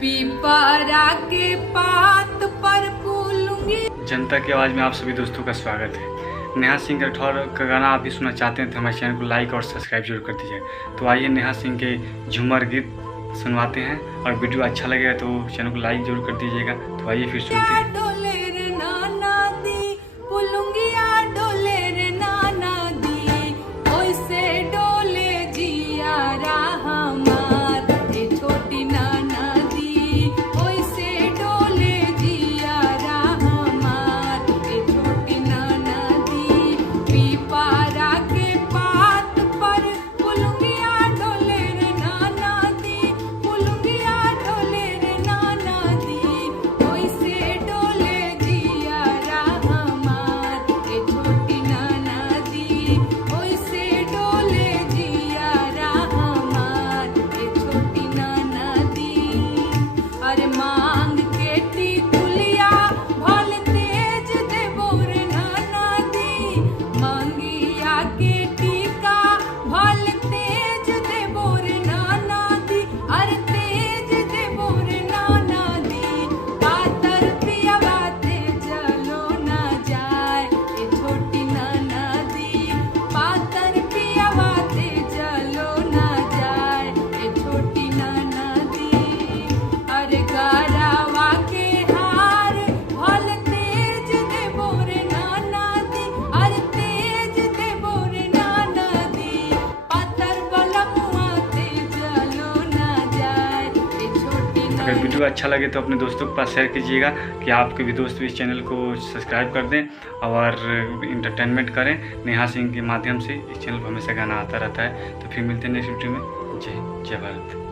पीपरा के पात पर फूलूंगी। जनता की आवाज़ में आप सभी दोस्तों का स्वागत है। नेहा सिंह राठौर का गाना आप भी सुनना चाहते हैं तो हमारे चैनल को लाइक और सब्सक्राइब जरूर कर दीजिए। तो आइए नेहा सिंह के झूमर गीत सुनवाते हैं, और वीडियो अच्छा लगेगा तो चैनल को लाइक जरूर कर दीजिएगा। तो आइए फिर सुनते हैं। डोले रे नाना दी फूलूंगिया, डोले रे नाना दी, ओइसे डोले जिया हमार, ए छोटी नाना दी, ओइसे डोले जिया हमार, ए छोटी नाना दी। पीपरा के पात पर फूलूंगिया, डोले रे नाना दी, फूलूंगिया डोले रे नाना दी, ओइसे डोले जिया हमार, ए छोटी नाना दी, ओइसे डोले जिया हमार, ए छोटी नाना दी। अरे मांग के टिकुलिया भल तेज देबो रे नाना दी, मांगिया के टीका भल तेज देबो रे नाना दी, अरे तेज देबो रे नाना दी। पातर पिया बाते चलो ना जाए, ए छोटी नाना दी, पातर पिया बाते चलो ना जाए, ए छोटी नाना दी। अरे गरावा के हार भल तेज देबो रे नाना दी, अरे तेज देबो रे नाना दी। पातर बलमुआ ते चलो ना जाए, ए छोटी अगर नाना। वीडियो अच्छा लगे तो अपने दोस्तों के पास शेयर कीजिएगा कि आपके भी दोस्त भी इस चैनल को सब्सक्राइब कर दें और इंटरटेनमेंट करें। नेहा सिंह के माध्यम से इस चैनल पर हमेशा गाना आता रहता है। तो फिर मिलते हैं नेक्स्ट वीडियो में। जय भारत।